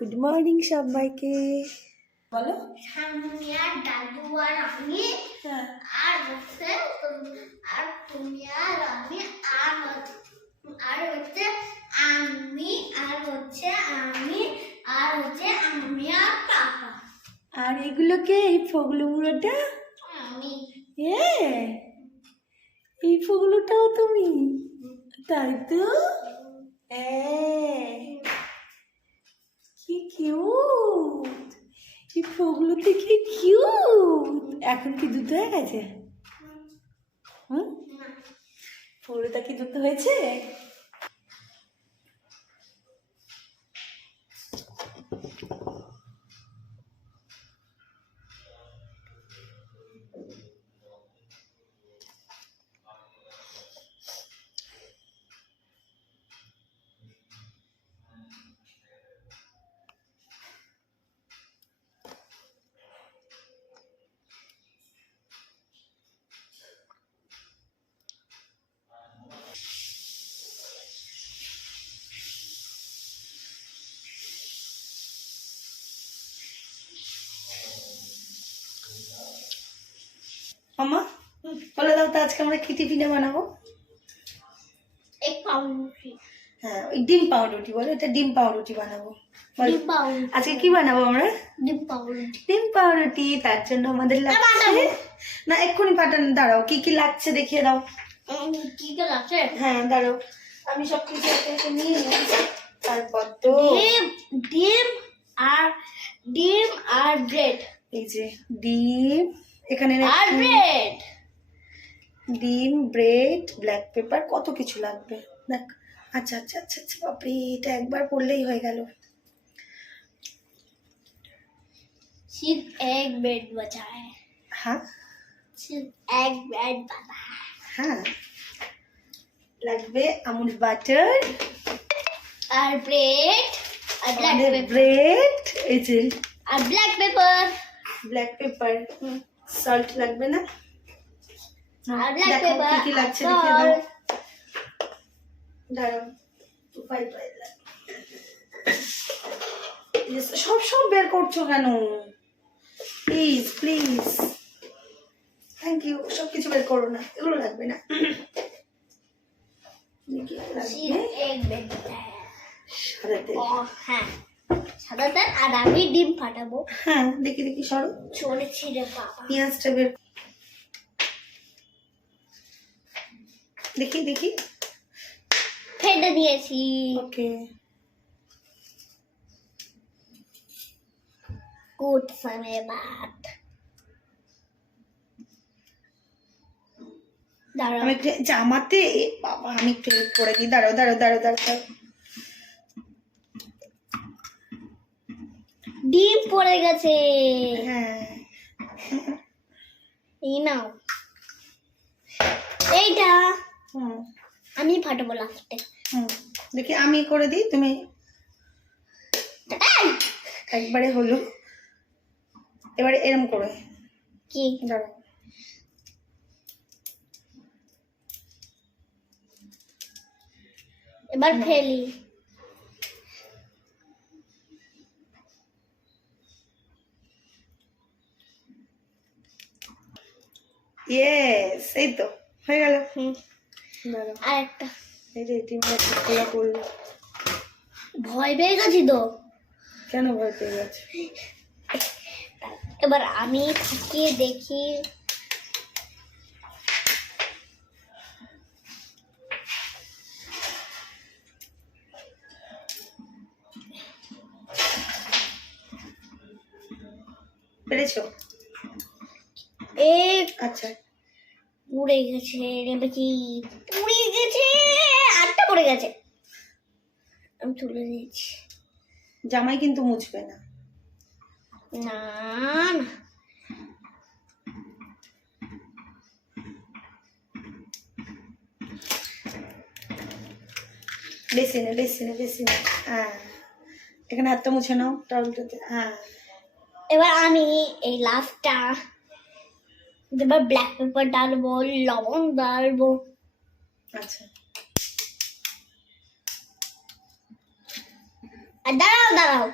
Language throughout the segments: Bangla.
গুড মর্নিং সবাইকে। বলো। সামনে আর দাদু আর আমি হ্যাঁ। আর হচ্ছে আর তুমি আর আমি আর হচ্ছে- আর হচ্ছে আমি আর হচ্ছে আমি আর হচ্ছে আমি আর পাপা। আর এগুলোকে এই ফগলু মুড়োটা? আমি। এ এই ফগলুটাও তুমি। তাই তো? এই ফগলুতে কি কিউট এখন কি দুধ হয়ে গেছে? হুম? ফগলুটা কি দুধ হয়েছে? মামা বলে দাও তো আজকে আমরা কি টিফিনে বানাবো। হ্যাঁ ওই ডিম পাউরুটি বলো এটা ডিম পাউরুটি বানাবো। আজকে কি বানাবো আমরা? ডিম পাউরুটি। ডিম পাউরুটি তার জন্য আমাদের লাগছে না এক্ষুনি পাঠানো দাঁড়াও কি কি লাগছে দেখিয়ে দাও। কি কি লাগছে? হ্যাঁ দাঁড়াও আমি সব কিছু নিয়ে নিই। তারপর তো ডিম ডিম আর ডিম আর ব্রেড। এই যে ডিম এখানে আর রাখি। ব্রেড ডিম ব্রেড ব্ল্যাক পেপার কত কিছু লাগবে দেখ আচ্ছা আচ্ছা আচ্ছা আচ্ছা বাপরে এটা একবার পড়লেই হয়ে গেল सिर्फ एक ब्रेड बचा है হ্যাঁ सिर्फ एक ब्रेड बचा है হ্যাঁ লাগবে আমুল বাটার और ब्रेड और ब्लैक पेपर ব্রেড এই যে और black paper black pepper salt লাগবে না? দেখো সব সব বের করছ কেন? প্লিজ প্লিজ থ্যাংক ইউ সব কিছু বের করো না এগুলো লাগবে না। লাগবে। সারাতে। হ্যাঁ। সাদা তেল और हाँ সাদা তেল আর আমি ডিম ফাটাবো হ্যাঁ দেখি দেখি সরো ছোড়ে ছিঁড়ে বাবা পেঁয়াজটা বের দেখি দেখি ফেটে দিয়েছি ওকে कुछ समय बाद দাঁড়াও আমি একটু জামাতে এ বাবা আমি একটু help করে দিই দাঁড়াও দাঁড়াও দাঁড়াও দাঁড়াও ডিম পড়ে গেছে। হ্যাঁ। এই নাও। এইটা আমি ফাটাবো লাস্টে। হুম। দেখি আমি করে দিই তুমি একবারে হলো। এবারে এরম করে। কি? দাঁড়াও। এবার ফেলি। ইয়েস এই তো হয়ে গেল। হুম আর একটা এই যে টিমটা খোলা করল। ভয় পেয়ে গেছি তো। কেন ভয় পেয়ে গেছে? এবার আমি থাকিয়ে দেখি। পেরেছ? আচ্ছা। উড়ে গেছে নেমেছি উড়ে গেছে আটটা পড়ে গেছে। আমি তুলে দিয়েছি। জামাই কিন্তু মুছবে না। না না। বেশি না বেশি না বেশি না। হ্যাঁ। এখানে হাতটা মুছে নাও টাউলটাতে। হ্যাঁ। এবার আমি এই লাস্টটা এবার ব্ল্যাক পেপার ডালবো লবণ ডালবো আচ্ছা। আর দাঁড়াও দাঁড়াও।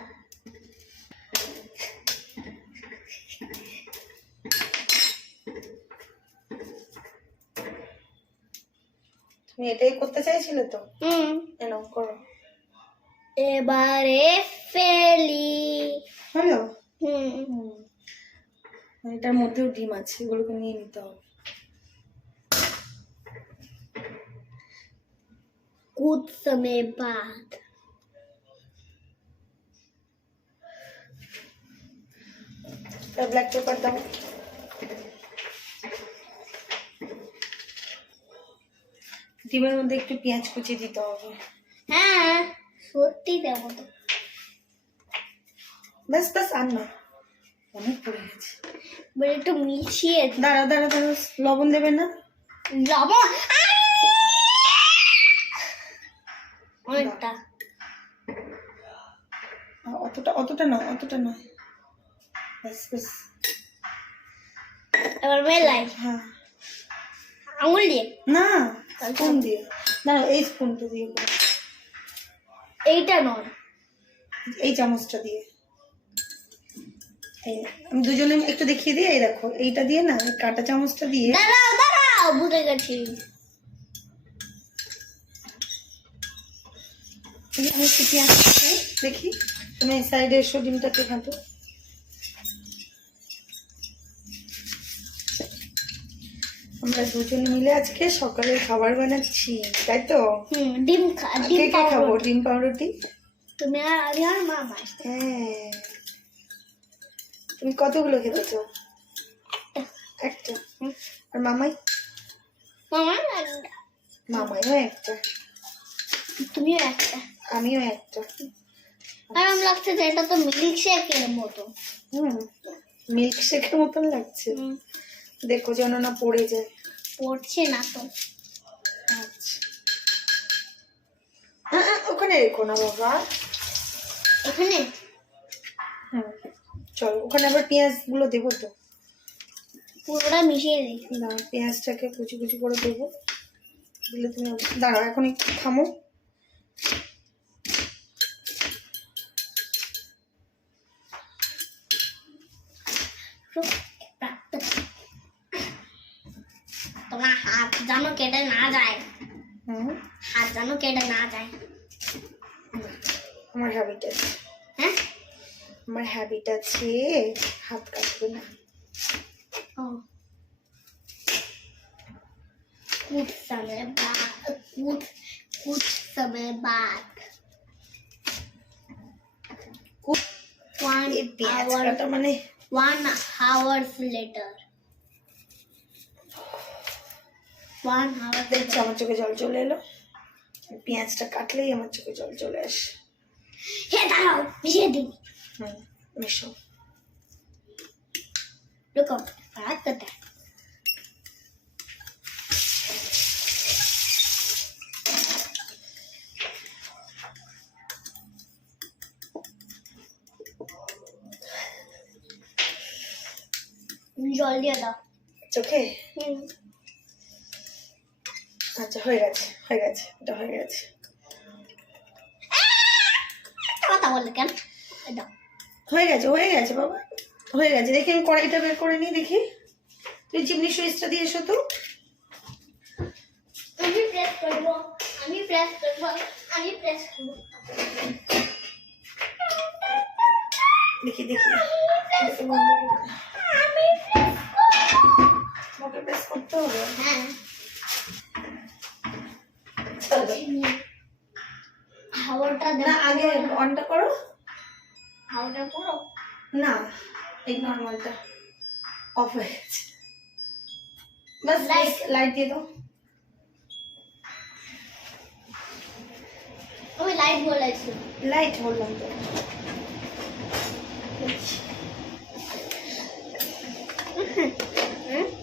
তুমি এটাই করতে চাইছিলে তো? হুম। এনো করো। এবারে ফেলি। হ্যালো হুম। এটার মধ্যেও ডিম আছে এগুলোকে নিয়ে নিতে হবে कुछ समय बाद ব্ল্যাক পেপার দাও ডিমের মধ্যে একটু পেঁয়াজ কুচি দিতে হবে হ্যাঁ সত্যি দেবো তো ব্যাস ব্যাস আর না অনেক পড়ে গেছে। এবার একটু মিশিয়ে দাঁড়া দাঁড়া দাঁড়া লবণ দেবে না? লবণ? অনেকটা। অতটা অতটা নয় অতটা নয়। ব্যাস এবার মেলাই। হ্যাঁ। আঙুল দিয়ে? না স্পুন দিয়ে। এই স্পুনটা দিয়ে এইটা নয়। এই চামচটা দিয়ে। এই, আমি দুজনে একটু দেখিয়ে দিই এই দেখো এইটা দিয়ে না কাটা চামচটা দিয়ে দাঁড়াও দাঁড়াও বুঝে গেছি। আমি পেঁয়াজ কাটাই, দেখি তুমি এই সাইডে এসো ডিমটাকে ঘাঁটো। আমরা দুজন মিলে আজকে সকালের খাবার বানাচ্ছি তাই তো? ডিম ডিম খাব? ডিম পাউরুটি? তুমি আর আমি আর মা হ্যাঁ। তুমি কতগুলো খেতে চাও একটা। আর মামাই? মামা মামাইও একটা। তুমিও একটা। আমিও একটা। আর আমার লাগছে যে এটা তো মিল্ক শেকের মতো। হুম। মিল্ক শেকের মতন লাগছে। দেখো যেন না পড়ে যায়। পড়ছে না তো। আচ্ছা। আ, আ, ওখানে রেখো না বাবা। এখানে হুম চলো ওখানে আবার পেঁয়াজগুলো দেবো তো। পুরোটা মিশিয়ে দিই। না পেঁয়াজটাকে কুচি কুচি করে দেবো। দিলে তুমি দাঁড়াও এখন একটু থামো। তোমার হাত যেন কেটে না যায়। হাত যেন কেটে না যায়। আমার হ্যাবিট আছে। আমার হ্যাবিট আছে হাত কাটবে না ও कुछ समय बाद कुछ कुछ समय बाद কু- one এই পেঁয়াজ hour কাটা মানে one hours later one hour দেখছি আমার চোখে জল চলে এলো পেঁয়াজটা কাটলেই আমার চোখে জল চলে আসে হে দাঁড়াও মিশিয়ে দিই হুম মিশো রুকো রাত করতে জল দিয়ে দাও চোখে হুম আচ্ছা হয়ে গেছে হয়ে গেছে এটা হয়ে গেছে একটা কথা বললে কেন এই দাও হয়ে গেছে হয়ে গেছে বাবা। হয়ে গেছে দেখি আমি কড়াইটা বের করে নিই দেখি। তুই চিমনি সুইচটা দিয়ে এসো তো। আমি প্রেস করব আমি প্রেস করব আমি প্রেস করব। দেখি দেখি। দেখি বন্ধ করে। আমি প্রেস ওকে প্রেস করতে হবে? হ্যাঁ। হাওয়াটা না আগে অনটা করো। হাওয়াটা পুরো না এই নর্মালটা অফ হয়ে গেছে। বাস Light. লাইট লাইট দিয়ে দাও। আমি লাইট বলেছি। লাইট বললাম তো। একটু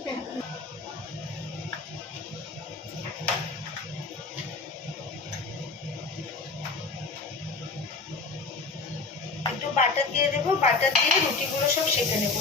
দিয়ে দেবো বাটার দিয়ে রুটিগুলো সব সেঁকে নেব।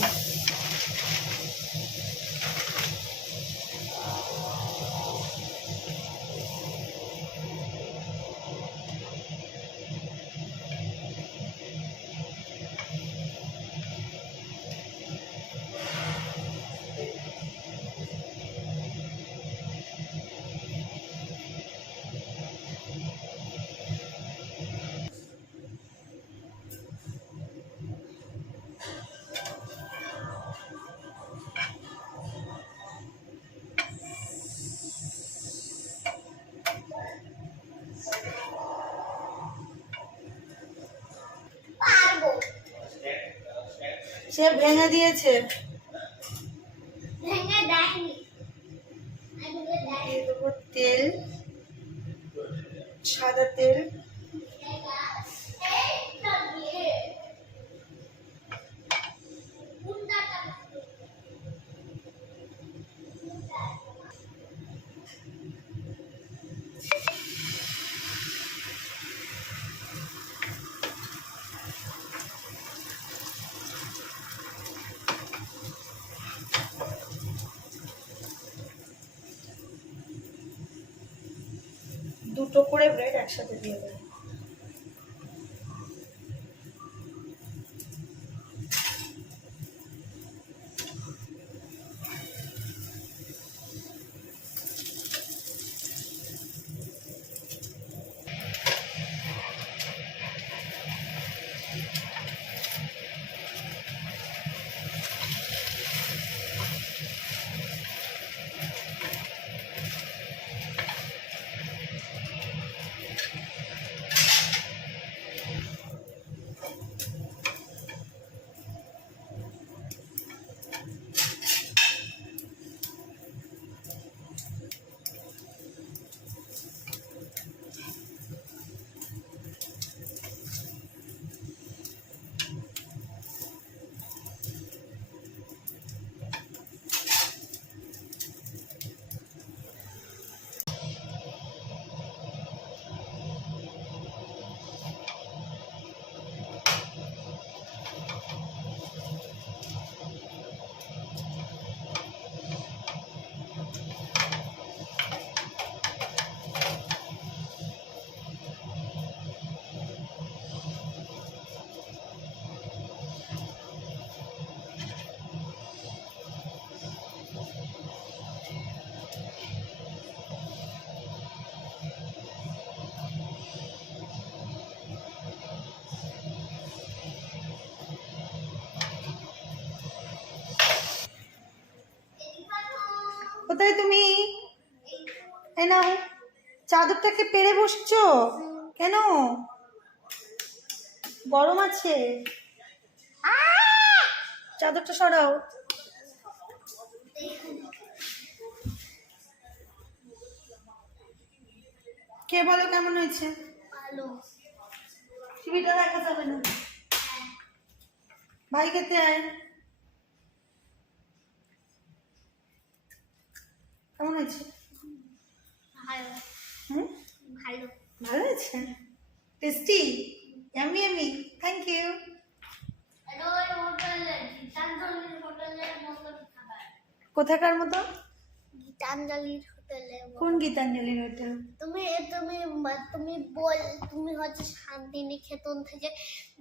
সে ভেঙে দিয়েছে ভেঙে দেয়নি আমি ভেঙে দেয়নি দিয়ে দেবো তেল সাদা তেল এইটা দিয়ে উন্ডাটা দুটো করে ব্রেড একসাথে দিয়ে দেবো। কোথায় তুমি? এই নাও চাদরটাকে পেরে বসছো? কেন? গরম আছে। চাদরটা সরাও। কে বলো কেমন হয়েছে? টিভিটা দেখা যাবে না। ভাই খেতে আয়। কেমন আছে? ভালো। হুম? ভালো। ভালো হয়েছে tasty? Yummy yummy thank you কোথাকার মতো? গীতাঞ্জলির। কোন গীতাঞ্জলির হোটেল তুমি তুমি তুমি বল তুমি হচ্ছে শান্তিনিকেতন থেকে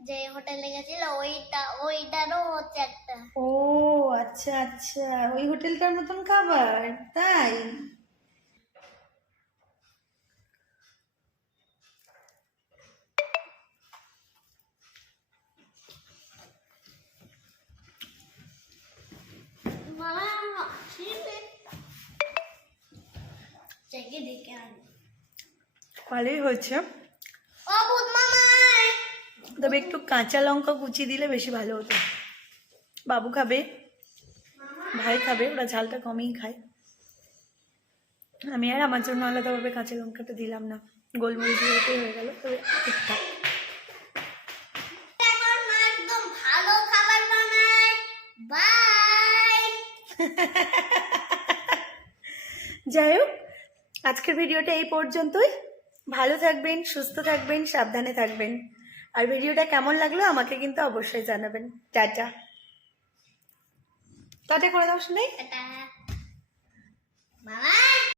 যে হোটেলে গেছিল ওইটা ওইটারও হচ্ছে একটা। ও আচ্ছা আচ্ছা। ওই হোটেলটার মতন খাবার? তাই মামা ছিপে চেকে দেখে আনি ভালোই হয়েছে। তবে একটু কাঁচা লঙ্কা কুচি দিলে বেশি ভালো হতো। বাবু খাবে? ভাই খাবে ওরা ঝালটা কমই খায়। আমি আর আমার জন্য আলাদাভাবে কাঁচা লঙ্কাটা দিলাম না। গোলমরিচ হয়ে গেল তবে ঠিকঠাক। যাই হোক আজকের ভিডিওটা এই পর্যন্তই। ভালো থাকবেন, সুস্থ থাকবেন, সাবধানে থাকবেন। আর ভিডিওটা কেমন লাগল আমাকে কিন্তু অবশ্যই জানাবেন। টাটা। টাটা করে দাও, শুনে। বাই